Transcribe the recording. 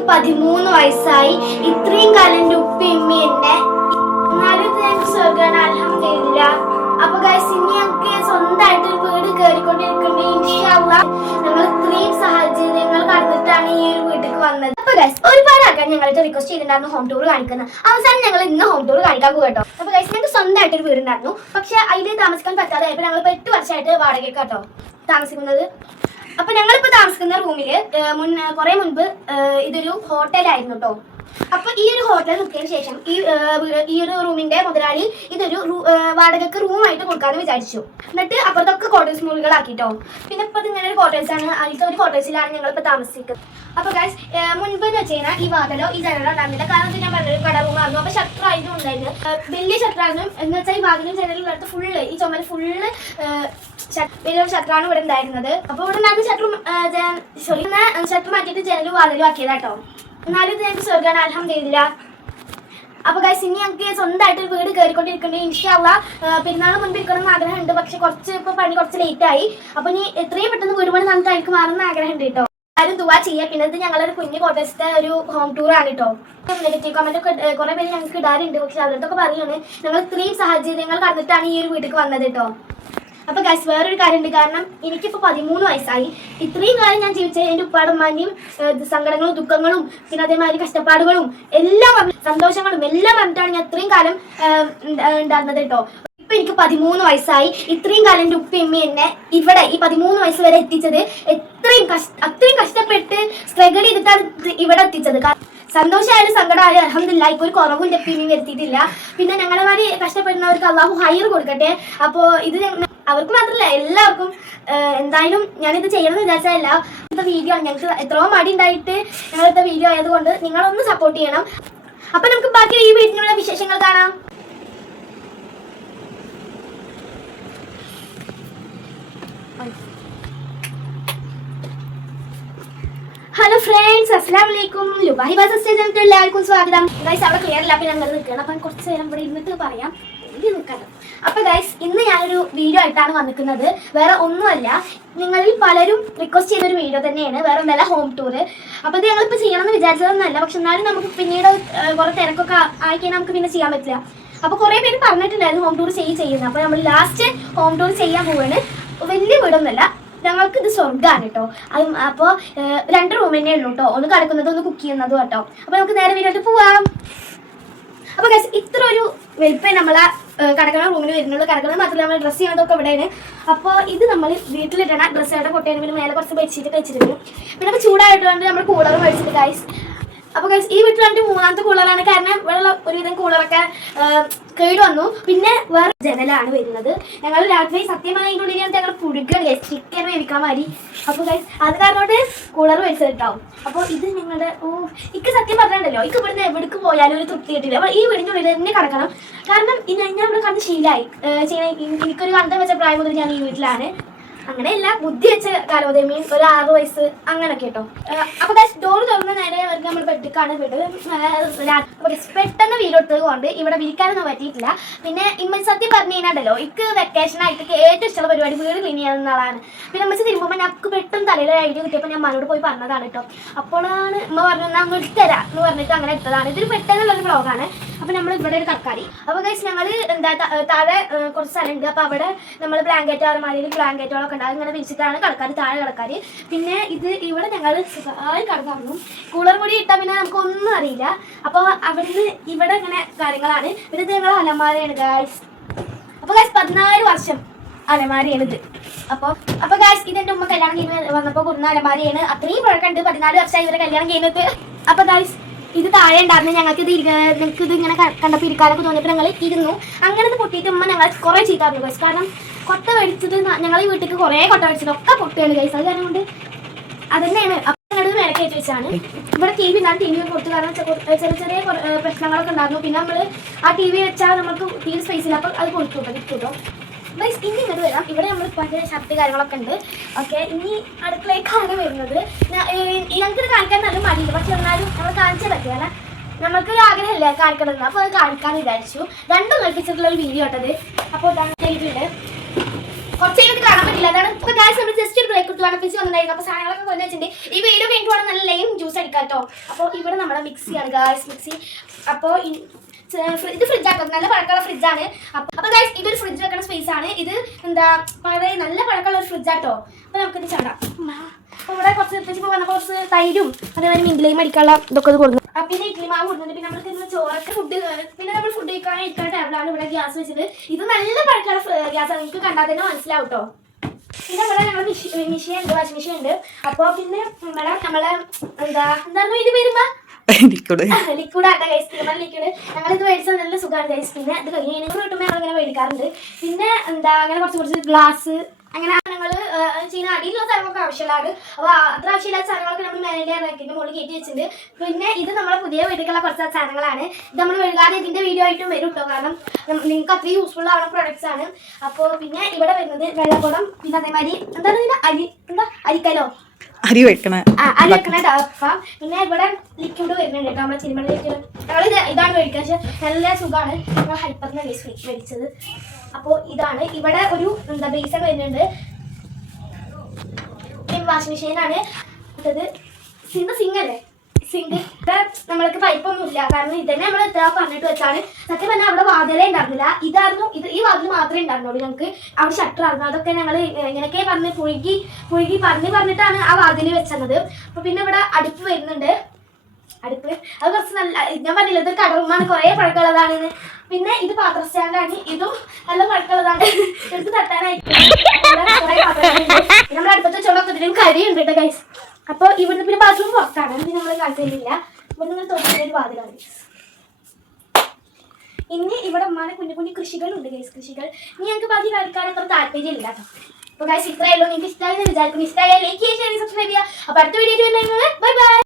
എനിക്ക് 13 വയസ്സായി. ഇത്രയും കാലം എൻ്റെ ഉപ്പയമ്മ എന്നെ എന്നാലും ഞങ്ങൾക്ക് സ്വർഗ്ഗമാണ്, അൽഹംദുലില്ലാ. അപ്പൊ ഗൈസ് ഇനി ഞങ്ങൾക്ക് സ്വന്തമായിട്ട് ഒരു വീട് കയറിക്കൊണ്ടിരിക്കുന്നത്. ഇൻഷാ അല്ലാഹ് ഞങ്ങൾ ഇത്രയും സാഹചര്യങ്ങൾ കടന്നിട്ടാണ് ഈ ഒരു വീട്ടിലേക്ക് വന്നത്. അപ്പൊ ഗൈസ് ഒരുപാട് ആൾക്കാർ ഞങ്ങൾക്ക് റിക്വസ്റ്റ് ചെയ്തിട്ടുണ്ടായിരുന്നു ഹോം ടൂർ കാണിക്കുന്നത്. അവസാനം ഞങ്ങൾ ഇന്ന് ഹോം ടൂർ കാണിക്കാൻ പോകും കേട്ടോ. അപ്പൊ ഗൈസ് ഞങ്ങൾക്ക് സ്വന്തമായിട്ട് ഒരു വീടുണ്ടായിരുന്നു. പക്ഷെ അതിൽ താമസിക്കാൻ പറ്റാതെ ആയപ്പോൾ ഞങ്ങളിപ്പോൾ 8 വർഷമായിട്ട് വാടകയ്ക്ക് കേട്ടോ താമസിക്കുന്നത്. അപ്പൊ ഞങ്ങളിപ്പോ താമസിക്കുന്ന റൂമില് കുറെ മുൻപ് ഇതൊരു ഹോട്ടലായിരുന്നു കേട്ടോ. അപ്പൊ ഈ ഒരു ഹോട്ടൽ നോക്കിയതിനു ശേഷം ഈ ഒരു റൂമിന്റെ മുതലാളി ഇതൊരു വാടകയ്ക്ക് റൂമായിട്ട് കൊടുക്കാന്ന് വിചാരിച്ചു. എന്നിട്ട് അപ്പുറത്തൊക്കെ ക്വാർട്ടേഴ്സ് മുറികളാക്കിട്ടോ. പിന്നെ ഇപ്പൊ ഇങ്ങനെ ഒരു ക്വാർട്ടേഴ്സ് ആണ്, അതിലത്തെ ഒരു ക്വാർട്ടേഴ്സിലാണ് ഞങ്ങളിപ്പോ താമസിക്കുന്നത്. അപ്പൊ ഗൈസ് മുൻപ് എന്ന് വെച്ച് കഴിഞ്ഞാൽ ഈ വാതിലോ ഈ ജനലോ ഉണ്ടായിരുന്നില്ല. കാരണം ഞാൻ പറഞ്ഞൊരു കട റൂമായിരുന്നു. അപ്പൊ ഷട്ടർ ആയിരുന്നു ഉണ്ടായിരുന്നു, വലിയ ഷട്ടറായിരുന്നു. എന്ന് വെച്ചാൽ ഈ വാതിലും ജനലും അടുത്ത് ഫുള്ള് ഈ ചുമൽ ഫുള്ള് വലിയൊരു ഷട്ടറാണ് ഇവിടെ ഉണ്ടായിരുന്നത്. അപ്പൊ ഇവിടെ ഉണ്ടായിരുന്ന ഷട്ടർ മാറ്റിയിട്ട് ജനലും വാതിലും ആക്കിയതാട്ടോ. എന്നാലും ഇത് ഞങ്ങൾക്ക് സ്വർഗ്ഗമാണ്, അൽഹംദുലില്ലാ. അപ്പൊ ഗൈസ് ഇനി ഞങ്ങൾക്ക് സ്വന്തമായിട്ട് ഒരു വീട് കയറിക്കൊണ്ടിരിക്കുന്നത്. ഇൻഷാ അല്ലാഹ് പെരുന്നാൾ മുൻപ് ഇരിക്കണം എന്ന് ആഗ്രഹമുണ്ട്. പക്ഷെ ഇപ്പൊ പണി കുറച്ച് ലേറ്റ് ആയി. അപ്പൊ ഇനി എത്രയും പെട്ടെന്ന് വീട് പണി നമുക്ക് എനിക്ക് മാറുന്ന ആഗ്രഹമുണ്ട് കേട്ടോ. എല്ലാവരും ദുആ ചെയ്യുക. പിന്നെ ഇത് ഞങ്ങളൊരു കുഞ്ഞു കോട്ടേഴ്സിന്റെ ഒരു ഹോം ടൂർ ആണ് കേട്ടോ. നെഗറ്റീവ് കമന്റ് ഒക്കെ കുറെ പേര് ഞങ്ങൾക്ക് ഇടാറുണ്ട്. പക്ഷെ അവരുടെ പറയുകയാണ് ഞങ്ങൾ ഇത്രയും സാഹചര്യങ്ങൾ കടന്നിട്ടാണ് ഈ ഒരു വീട്ടിലേക്ക് വന്നത് കേട്ടോ. അപ്പൊ ഗൈസ് വേറൊരു കാര്യമുണ്ട്. കാരണം എനിക്കിപ്പോ 13 വയസ്സായി. ഇത്രയും കാലം ഞാൻ ജീവിച്ച എൻ്റെ ഉപ്പാടും ഉമ്മാൻ്റെയും സങ്കടങ്ങളും ദുഃഖങ്ങളും പിന്നെ അതേമാതിരി കഷ്ടപ്പാടുകളും എല്ലാം സന്തോഷങ്ങളും എല്ലാം പറഞ്ഞിട്ടാണ് ഞാൻ ഇത്രയും കാലം ഉണ്ടായിരുന്നത് കേട്ടോ. ഇപ്പൊ എനിക്ക് 13 വയസ്സായി. ഇത്രയും കാലം എൻ്റെ ഉപ്പയമ്മ എന്നെ ഇവിടെ ഈ 13 വയസ്സ് വരെ എത്തിച്ചത് അത്രയും കഷ്ടപ്പെട്ട് സ്ട്രഗിൾ ചെയ്തിട്ടാണ് ഇവിടെ എത്തിച്ചത്. സന്തോഷമായാലും സങ്കടമായാലും അൽഹംദുലില്ലാ ഇപ്പൊ ഒരു കുറവും എൻ്റെ ഉപ്പയമ്മയും വരുത്തിയിട്ടില്ല. പിന്നെ ഞങ്ങളെമാതിരി കഷ്ടപ്പെടുന്നവർക്ക് അല്ലാഹു ഹൈർ കൊടുക്കട്ടെ. അപ്പോൾ ഇത് അവർക്ക് മാത്രമല്ല എല്ലാവർക്കും. എന്തായാലും ഞാനിത് ചെയ്യണമെന്ന് വിചാരിച്ചതല്ല. ഇന്നത്തെ വീഡിയോ ആണ്, ഞങ്ങൾക്ക് എത്രയോ മടി ഉണ്ടായിട്ട് ഞങ്ങളിത്തെ വീഡിയോ ആയതുകൊണ്ട് നിങ്ങളൊന്ന് സപ്പോർട്ട് ചെയ്യണം. അപ്പൊ നമുക്ക് ബാക്കി ഈ വീട്ടിലുള്ള വിശേഷങ്ങൾ കാണാം. ഹലോ ഫ്രണ്ട്സ്, അസ്സലാമു അലൈക്കും. ലുബാഹി ബാസ് സ്റ്റേജിലേക്ക് എല്ലാവർക്കും സ്വാഗതം. ഗൈസ് അവിടെ ക്ലിയർ ഇല്ല, പിന്നെ ഞങ്ങൾ നിൽക്കണം. അപ്പം കുറച്ച് നേരം ഇവിടെ ഇരുന്നിട്ട് പറയാം, നിൽക്കണം. അപ്പൊ ഗൈസ് ഇന്ന് ഞാനൊരു വീഡിയോ ആയിട്ടാണ് വന്നിരിക്കുന്നത്. വേറെ ഒന്നുമല്ല, നിങ്ങളിൽ പലരും റിക്വസ്റ്റ് ചെയ്തൊരു വീഡിയോ തന്നെയാണ്. വേറെ ഒന്നല്ല, ഹോം ടൂർ. അപ്പൊ ഇത് ഞങ്ങളിപ്പോൾ ചെയ്യണമെന്ന് വിചാരിച്ചതൊന്നുമല്ല. പക്ഷെ എന്നാലും നമുക്ക് പിന്നീട് കുറെ തിരക്കൊക്കെ ആയിക്കഴിഞ്ഞാൽ നമുക്ക് പിന്നെ ചെയ്യാൻ പറ്റില്ല. അപ്പൊ കുറെ പേര് പറഞ്ഞിട്ടുണ്ടായിരുന്നു ഹോം ടൂർ ചെയ്യുന്നത്. അപ്പൊ നമ്മൾ ലാസ്റ്റ് ഹോം ടൂർ ചെയ്യാൻ പോവാണ്. വലിയ വീടൊന്നുമല്ല, ഞങ്ങൾക്ക് ഇത് സ്വർഗ്ഗമാണ് കേട്ടോ. അപ്പോൾ 2 റൂം തന്നെ ഉള്ളൂ കേട്ടോ. ഒന്ന് കിടക്കുന്നതും ഒന്ന് കുക്ക് ചെയ്യുന്നതും കേട്ടോ. അപ്പൊ നമുക്ക് നേരെ വീട്ടിലോട്ട് പോവാം. അപ്പൊ ഗൈസ് ഇത്ര ഒരു വലിപ്പം നമ്മളെ കിടക്കുന്ന റൂമിൽ വരുന്നുള്ളൂ. കിടക്കുന്നത് മാത്രമല്ല, നമ്മൾ ഡ്രസ്സ് ചെയ്യുന്നതൊക്കെ ഇവിടെയാണ്. അപ്പോൾ ഇത് നമ്മൾ വീട്ടിലിടണ ഡ്രസ്സുകളുടെ കൊട്ടയാണ്. പിന്നെ മേലെ കുറച്ച് ബെഡ്ഷീറ്റ് വെച്ചിട്ടുണ്ട്. പിന്നെ ഇപ്പോൾ ചൂടായതുകൊണ്ട് നമ്മൾ കൂളർ മേടിച്ചിട്ട് ഗൈസ്. അപ്പോൾ ഗൈസ് ഈ വീട്ടിൽ വന്നിട്ട് 3ാമത്തെ കൂളറാണ്. കാരണം ഇവിടെയുള്ള ഒരുവിധം കൂളറൊക്കെ കേട് വന്നു. പിന്നെ വേറെ ജനലാണ് വരുന്നത്. ഞങ്ങൾ രാത്രി സത്യമായി അതിൻ്റെ ഉള്ളിൽ ഞങ്ങൾ പുഴുകയാണ് ഗൈസ്, ചിക്കൻ വേവിക്കാൻ മാറി. അപ്പോൾ ഗൈസ് അത് കാരണോട്ട് കൂളർ മേടിച്ചിട്ടാവും. അപ്പോൾ ഇത് ഞങ്ങളുടെ ഇക്ക് സത്യം പറഞ്ഞിട്ടുണ്ടല്ലോ, ഇക്ക് ഇവിടുന്ന് എവിടേക്ക് പോയാലും ഒരു തൃപ്തി കിട്ടില്ല. അപ്പോൾ ഈ വീടിൻ്റെ ഉള്ളിൽ തന്നെ കിടക്കണം. കാരണം ഞാൻ ഇവിടെ കണ്ട് ശീലമായി. എനിക്കൊരു കണ്ടം വെച്ച പ്രായം മുതൽ ഞാൻ ഈ വീട്ടിലാണ്. അങ്ങനെയല്ല, ബുദ്ധി വെച്ച കാലോദയം മീൻസ് ഒരു 6 വയസ്സ് അങ്ങനെയൊക്കെ കേട്ടോ. അപ്പൊ ഡോർ തുറന്ന നേരെ നമ്മൾ ബെഡിക്കാണ് വീട്. പെട്ടെന്ന് വീടെടുത്തത് കൊണ്ട് ഇവിടെ വിരിക്കാനൊന്നും പറ്റിയിട്ടില്ല. പിന്നെ ഇമ്മ സത്യം പറഞ്ഞു കഴിഞ്ഞാണ്ടല്ലോ, ഇക്ക് വെക്കേഷൻ ആയിട്ട് ഏറ്റവും ഇഷ്ടമുള്ള പരിപാടി വീട് ക്ലീൻ ചെയ്യുന്ന ആളാണ്. പിന്നെ അമ്മച്ച് തിരുമ്പുമ്പോൾ ഞങ്ങൾക്ക് പെട്ടെന്ന് തലയിൽ ഐഡിയ കിട്ടിയപ്പോൾ ഞാൻ മനോട് പോയി പറഞ്ഞതാണ് കേട്ടോ. അപ്പോഴാണ് ഉമ്മ പറഞ്ഞു നമ്മൾ എടുത്തരാം എന്ന് പറഞ്ഞിട്ട് അങ്ങനെ എടുത്തതാണ്. ഇതൊരു പെട്ടെന്നുള്ളൊരു വ്ളോഗാണ്. അപ്പൊ നമ്മൾ ഇവിടെ ഒരു കടക്കാരി. അപ്പൊ ഗൈസ് ഞങ്ങൾ എന്താ താഴെ കുറച്ച് സ്ഥലമുണ്ട്. അപ്പൊ അവിടെ നമ്മൾ ബ്ലാങ്കറ്റ് അലമാരിയിൽ ബ്ലാങ്കറ്റുകളൊക്കെ ഉണ്ട്. അങ്ങനെ വിരിച്ചിട്ടാണ് കടക്കാർ, താഴെ കടക്കാർ. പിന്നെ ഇവിടെ ഞങ്ങൾ കടക്കാറുന്നു. കൂളർ കൂടി ഇട്ടാൽ പിന്നെ നമുക്കൊന്നും അറിയില്ല. അപ്പോൾ അവിടുന്ന് ഇവിടെ ഇങ്ങനെ കാര്യങ്ങളാണ്. പിന്നെ ഇത് ഞങ്ങൾ അലമാരയാണ് ഗൈസ്. അപ്പോൾ ഗൈസ് 14 വർഷം അലമാരിയാണ് ഇത്. അപ്പോൾ ഗൈസ് ഇതെൻ്റെ ഉമ്മ കല്യാണം ചെയ്യുന്ന വന്നപ്പോൾ കൊടുന്ന അലമാരിയാണ്. അത്രയും പഴക്കമുണ്ട്, 14 വർഷമായി ഇവരെ കല്യാണം ചെയ്യുന്നത്. അപ്പോൾ ഗൈസ് ഇത് താഴെ ഉണ്ടായിരുന്നു. ഞങ്ങൾക്ക് ഇത് ഇങ്ങനെ കണ്ടപ്പോൾ ഇരിക്കാനൊക്കെ തോന്നിയപ്പോൾ ഞങ്ങൾ ഇരുന്നു. അങ്ങനെ ഇത് പൊട്ടിയിട്ട് ഉമ്മ ഞങ്ങൾ കുറേ ചീത്താറുണ്ട് ഗൈസ്. കാരണം കൊട്ട മേടിച്ചത് ഞങ്ങൾ ഈ വീട്ടിലേക്ക് കുറേ കൊട്ട മേടിച്ചത് ഒക്കെ പൊട്ടിയാണ് ഗൈസ്. അത് കാരണം കൊണ്ട് അത് തന്നെയാണ്. അപ്പം ഞങ്ങൾ മേലക്കയറ്റി വെച്ചാണ്. ഇവിടെ TV ഉണ്ടാകും. TV കൊടുത്തു. കാരണം ചെറിയ പ്രശ്നങ്ങളൊക്കെ ഉണ്ടായിരുന്നു. പിന്നെ നമ്മൾ ആ TV വെച്ചാൽ നമുക്ക് TV സ്പേസ് ഇല്ല. അപ്പം അത് കൊടുത്തു കിട്ടും ഗൈസ്. ഇനി ഇങ്ങോട്ട് വരാം. ഇവിടെ നമ്മൾ പല ഷർട്ട് കാര്യങ്ങളൊക്കെ ഉണ്ട്. ഓക്കെ, ഇനി അടുക്കളേക്കാണ് വരുന്നത്. ഞങ്ങൾക്കിത് കാണിക്കാൻ നല്ല മടിയുണ്ട്. പക്ഷെ എന്നാലും നമ്മൾ കാണിച്ചാൽ പറ്റില്ല. നമ്മൾക്കൊരു ആഗ്രഹമില്ല കാണിക്കണമെന്ന്. അപ്പോൾ അത് കാണിക്കാൻ വിചാരിച്ചു. 2 കൽപ്പിച്ചിട്ടുള്ള ഒരു വീഡിയോ ഇട്ടത്. അപ്പോൾ ചെയ്തിട്ടുണ്ട്. കുറച്ച് കഴിഞ്ഞിട്ട് കാണാൻ പറ്റില്ല. അതാണ് ഇപ്പൊ ഗൈസ് നമ്മൾ ജസ്റ്റ് ഒരു ബ്രേക്ക് കൊടുത്തു പിസി വന്നിട്ടുണ്ടായിരുന്നു. അപ്പൊ സാധനങ്ങളൊക്കെ കൊണ്ടു വെച്ചിട്ടുണ്ട്. ഈ വീഡിയോ കഴിഞ്ഞിട്ട് വേണം നല്ല ലൈം ജ്യൂസ് അടിക്കാം കേട്ടോ. അപ്പോൾ ഇവിടെ നമ്മുടെ മിക്സിയാണ് ഗൈസ്, മിക്സി. അപ്പോൾ ഇത് ഫ്രിഡ്ജാട്ടോ, നല്ല പഴക്കമുള്ള ഫ്രിഡ്ജാണ്. അപ്പോൾ ഗൈസ് ഇതൊരു ഫ്രിഡ്ജ് വെക്കുന്ന സ്പേസ് ആണ്. ഇത് എന്താ പഴയ നല്ല പഴക്കമുള്ള ഒരു ഫ്രിഡ്ജാട്ടോ. അപ്പോൾ നമുക്കിത് ചാടാം. അപ്പോൾ ഇവിടെ കുറച്ച് വന്നപ്പോൾ കുറച്ച് തൈരും അതേപോലെ മിന്തിലയും അടിക്കാനുള്ള ഇതൊക്കെ കൊടുക്കുന്നു. പിന്നെ ഇഡ്ലി മാവ് കൊടുക്കുന്നുണ്ട്. പിന്നെ നമുക്ക് ചോറൊക്കെ പിന്നെ നമ്മൾ ഫുഡ് കഴിക്കാനുള്ള ടേബിളാണ് ഇവിടെ ഗ്യാസ് വെച്ചത്. ഇത് നല്ല പഴക്കമുള്ള ഗ്യാസാണ്, നിങ്ങൾക്ക് കണ്ടാൽ തന്നെ മനസ്സിലാവും കേട്ടോ. പിന്നെ ഇവിടെ ഞങ്ങൾ മെഷീൻ ഉണ്ട്, വാഷിംഗ് മെഷീൻ ഉണ്ട്. അപ്പോൾ പിന്നെ ഇവിടെ നമ്മളെ എന്തായിരുന്നു ഇത് വരുമ്പോ ലിക്വിഡ് ആട്ടോ ഗൈസ്, സ്റ്റീമർ ലിക്വിഡ്. ഞങ്ങളിത് മേടിച്ചാൽ നല്ല സുഖമാണ് ഗൈസ്. പിന്നെ ഇത് കഴിഞ്ഞ് കിട്ടുമ്പോൾ ഞങ്ങളിങ്ങനെ മേടിക്കാറുണ്ട്. പിന്നെ അങ്ങനെ കുറച്ച് ഗ്ലാസ് അങ്ങനെ ഞങ്ങൾ ചെയ്യുന്ന അടിയിലുള്ള സാധനങ്ങളൊക്കെ ആവശ്യമുള്ളതാണ്. അപ്പോൾ അത്ര ആവശ്യമില്ലാത്ത സാധനങ്ങളൊക്കെ നമ്മൾ മേലെ റാക്കിൻ്റെ മുകളിൽ കയറ്റി വെച്ചിട്ടുണ്ട്. പിന്നെ ഇത് നമ്മളെ പുതിയ വീട്ടിലുള്ള കുറച്ച് സാധനങ്ങളാണ്. ഇത് നമ്മൾ വൈകാതെ ഇതിൻ്റെ വീഡിയോ ആയിട്ടും വരും കേട്ടോ, കാരണം നിങ്ങൾക്ക് അത്രയും യൂസ്ഫുൾ ആവുന്ന പ്രൊഡക്ട്സ് ആണ്. അപ്പോൾ പിന്നെ ഇവിടെ വരുന്നത് വെള്ളക്കുടം, പിന്നെ അതേമാതിരി അരിക്കലോ അരി വെക്കണ ടപ്പ. പിന്നെ ഇവിടെ ലിക്വിഡ് വരുന്നുണ്ട് കേട്ടോ, നമ്മളെ ചിരിമണ ലിക്വിഡ്. ഞങ്ങൾ ഇതാണ് മേടിക്കുക, പക്ഷെ നല്ല സുഖമാണ്. ഞങ്ങൾ ഹൈപ്പറിന് മേടിച്ചത്. അപ്പോൾ ഇതാണ്. ഇവിടെ ഒരു ബേസൺ വരുന്നുണ്ട്. വാഷിംഗ് മെഷീനാണ്. അടുത്തത് സിങ്ക് അല്ലേ, സിങ്ക്. നമ്മൾക്ക് പൈപ്പൊന്നുമില്ല, കാരണം ഇതന്നെ നമ്മൾ എത്ര പറഞ്ഞിട്ട് വെച്ചാണ്. സത്യം പറഞ്ഞാൽ അവിടെ വാതിലേ ഉണ്ടായിരുന്നില്ല. ഈ വാതിൽ മാത്രമേ ഉണ്ടായിരുന്നുള്ളൂ. ഞങ്ങൾക്ക് അവിടെ ഷട്ടർ ആയിരുന്നു. അതൊക്കെ ഞങ്ങൾ ഇങ്ങനെയൊക്കെ പുഴുകി പറഞ്ഞിട്ടാണ് ആ വാതിൽ വെച്ചത്. അപ്പോൾ പിന്നെ ഇവിടെ അടുപ്പ് വരുന്നുണ്ട്. അടുപ്പ് അത് കുറച്ച് നല്ല, ഞാൻ പറഞ്ഞില്ല ഇതൊരു കടവുമാണ്, കുറേ പഴക്കമുള്ളതാണ്. പിന്നെ ഇത് പാത്ര സ്റ്റാൻഡാണ്, ഇതും നല്ല പഴക്കമുള്ളതാണ്, എടുത്ത് തട്ടാനായിട്ട് നമ്മുടെ അടുപ്പത്തെ ചോളൊക്കെ ഇതിലും കരിയുണ്ട് കേട്ടോ ഗൈസ്. അപ്പോൾ ഇവിടുന്ന് പിന്നെ ബാത്റൂം പുറത്താണ്, ഇത് നമ്മൾ കാഴ്ചയിലില്ല. ഇവിടെ നിങ്ങൾ തോന്നുന്ന വാതിലാണ്. ഇനി ഇവിടെ ഉമ്മാനെ കുഞ്ഞു കൃഷികളുണ്ട് ഗൈസ്, കൃഷികൾ. ഇനി ഞങ്ങൾക്ക് ബാക്കി കളിക്കാൻ അത്ര താല്പര്യം ഇല്ല കേട്ടോ. അപ്പോൾ ഗൈസ് ഇത്രയേ ഉള്ളൂ. നിങ്ങൾക്ക് ഇഷ്ടമായി വിചാരിക്കുന്നു. ഇഷ്ടമായാൽ ലൈക്ക് ചെയ്യുക, ഷെയർ ചെയ്യുക, സബ്സ്ക്രൈബ് ചെയ്യുക. അപ്പോൾ അടുത്ത വീഡിയോ ബൈ ബൈ.